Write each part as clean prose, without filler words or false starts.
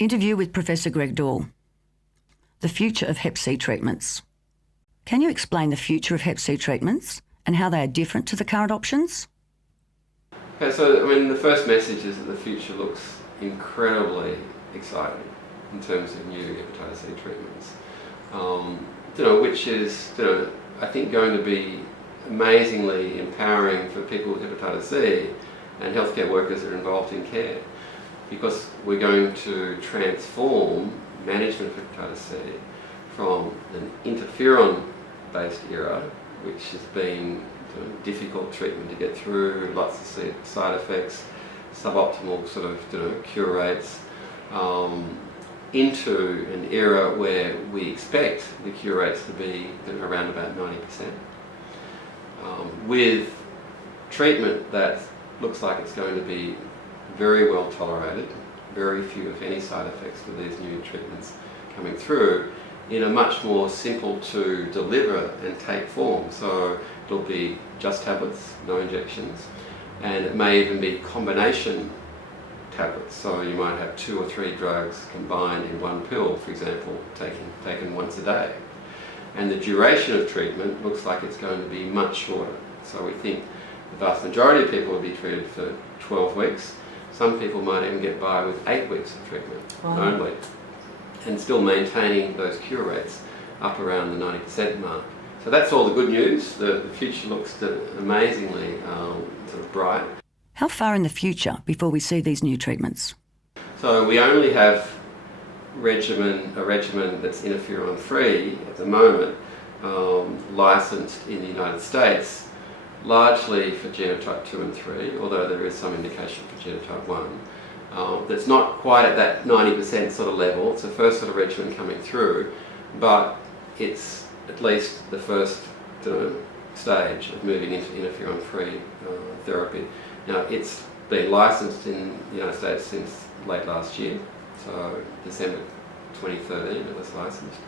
Interview with Professor Greg Dore. The future of Hep C treatments. Can you explain the future of Hep C treatments and how they are different to the current options? Okay, so the first message is that the future looks incredibly exciting in terms of new hepatitis C treatments, which is, I think going to be amazingly empowering for people with hepatitis C and healthcare workers that are involved in care, because we're going to transform management of hepatitis C from an interferon-based era, which has been difficult treatment to get through, lots of side effects, suboptimal cure rates, into an era where we expect the cure rates to be around about 90%. With treatment that looks like it's going to be very well tolerated, very few if any side effects with these new treatments coming through in a much more simple to deliver and take form. So it'll be just tablets, no injections, and it may even be combination tablets. So you might have 2 or 3 drugs combined in one pill, for example, taken once a day. And the duration of treatment looks like it's going to be much shorter. So we think the vast majority of people will be treated for 12 weeks. Some people might even get by with 8 weeks of treatment only, and still maintaining those cure rates up around the 90% mark. So that's all the good news. The future looks amazingly bright. How far in the future before we see these new treatments? So we only have a regimen that's interferon-free at the moment, licensed in the United States, largely for genotype 2 and 3, although there is some indication for genotype 1. That's not quite at that 90% sort of level. It's the first sort of regimen coming through, but it's at least the first stage of moving into interferon-free therapy. Now, it's been licensed in the United States since late last year, so December 2013 it was licensed,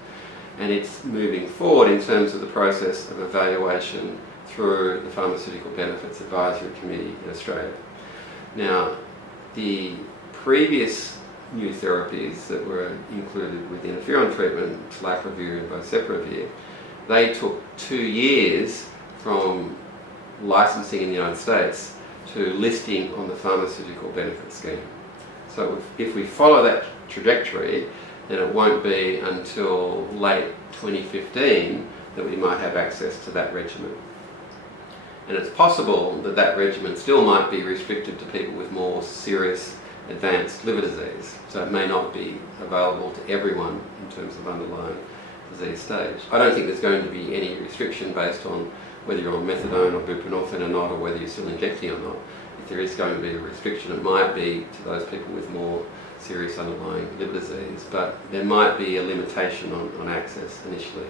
and it's moving forward in terms of the process of evaluation through the Pharmaceutical Benefits Advisory Committee in Australia. Now, the previous new therapies that were included with interferon treatment, telaprevir and boceprevir, they took 2 years from licensing in the United States to listing on the Pharmaceutical Benefits Scheme. So if we follow that trajectory, then it won't be until late 2015 that we might have access to that regimen. And it's possible that that regimen still might be restricted to people with more serious advanced liver disease, so it may not be available to everyone in terms of underlying disease stage. I don't think there's going to be any restriction based on whether you're on methadone or buprenorphine or not, or whether you're still injecting or not. If there is going to be a restriction, it might be to those people with more serious underlying liver disease, but there might be a limitation on access initially.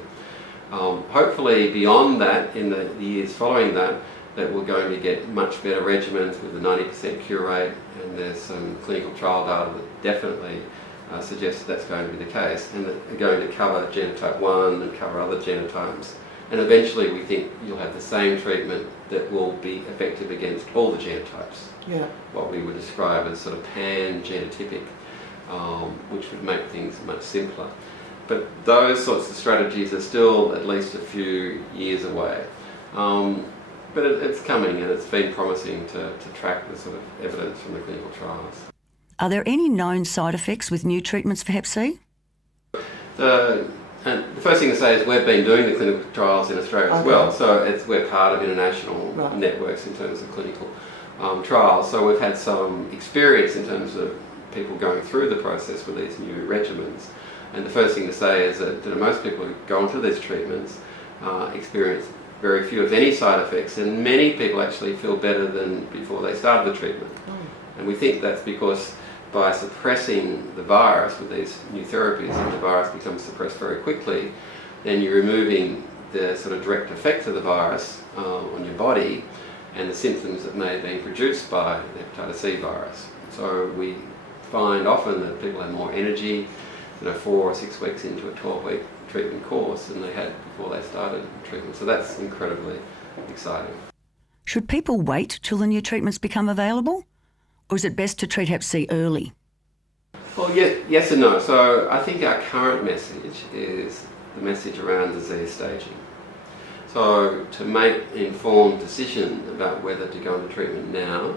Hopefully beyond that, in the years following that we're going to get much better regimens with a 90% cure rate, and there's some clinical trial data that definitely suggests that's going to be the case, and that are going to cover genotype 1 and cover other genotypes. And eventually we think you'll have the same treatment that will be effective against all the genotypes. Yeah. What we would describe as sort of pan-genotypic, which would make things much simpler. But those sorts of strategies are still at least a few years away. But it's coming, and it's been promising to track the sort of evidence from the clinical trials. Are there any known side effects with new treatments for Hep C? And the first thing to say is we've been doing the clinical trials in Australia as well, so we're part of international networks in terms of clinical trials. So we've had some experience in terms of people going through the process with these new regimens. And the first thing to say is that most people who go into these treatments experience very few, if any, side effects, and many people actually feel better than before they started the treatment. And we think that's because by suppressing the virus with these new therapies, and the virus becomes suppressed very quickly, then you're removing the sort of direct effects of the virus on your body and the symptoms that may have been produced by the hepatitis C virus. So we find often that people have more energy, 4 or 6 weeks into a 12-week treatment course than they had before they started treatment. So that's incredibly exciting. Should people wait till the new treatments become available? Or is it best to treat Hep C early? Well, yes and no. So I think our current message is the message around disease staging. So to make an informed decision about whether to go into treatment now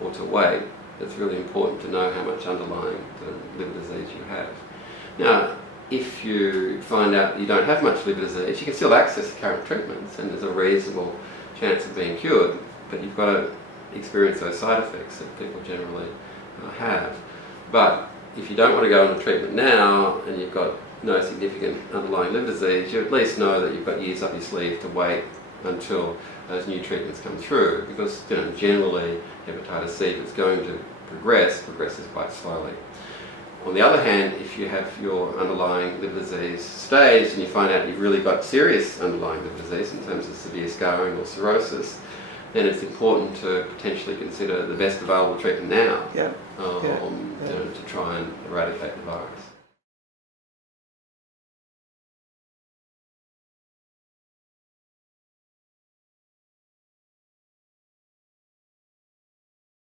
or to wait, it's really important to know how much underlying liver disease you have. Now, if you find out you don't have much liver disease, you can still access the current treatments and there's a reasonable chance of being cured, but you've got to experience those side effects that people generally have. But if you don't want to go into treatment now and you've got no significant underlying liver disease, you at least know that you've got years up your sleeve to wait until those new treatments come through, because generally hepatitis C, if it's going to progresses quite slowly. On the other hand, if you have your underlying liver disease staged and you find out you've really got serious underlying liver disease in terms of severe scarring or cirrhosis, then it's important to potentially consider the best available treatment now to try and eradicate the virus.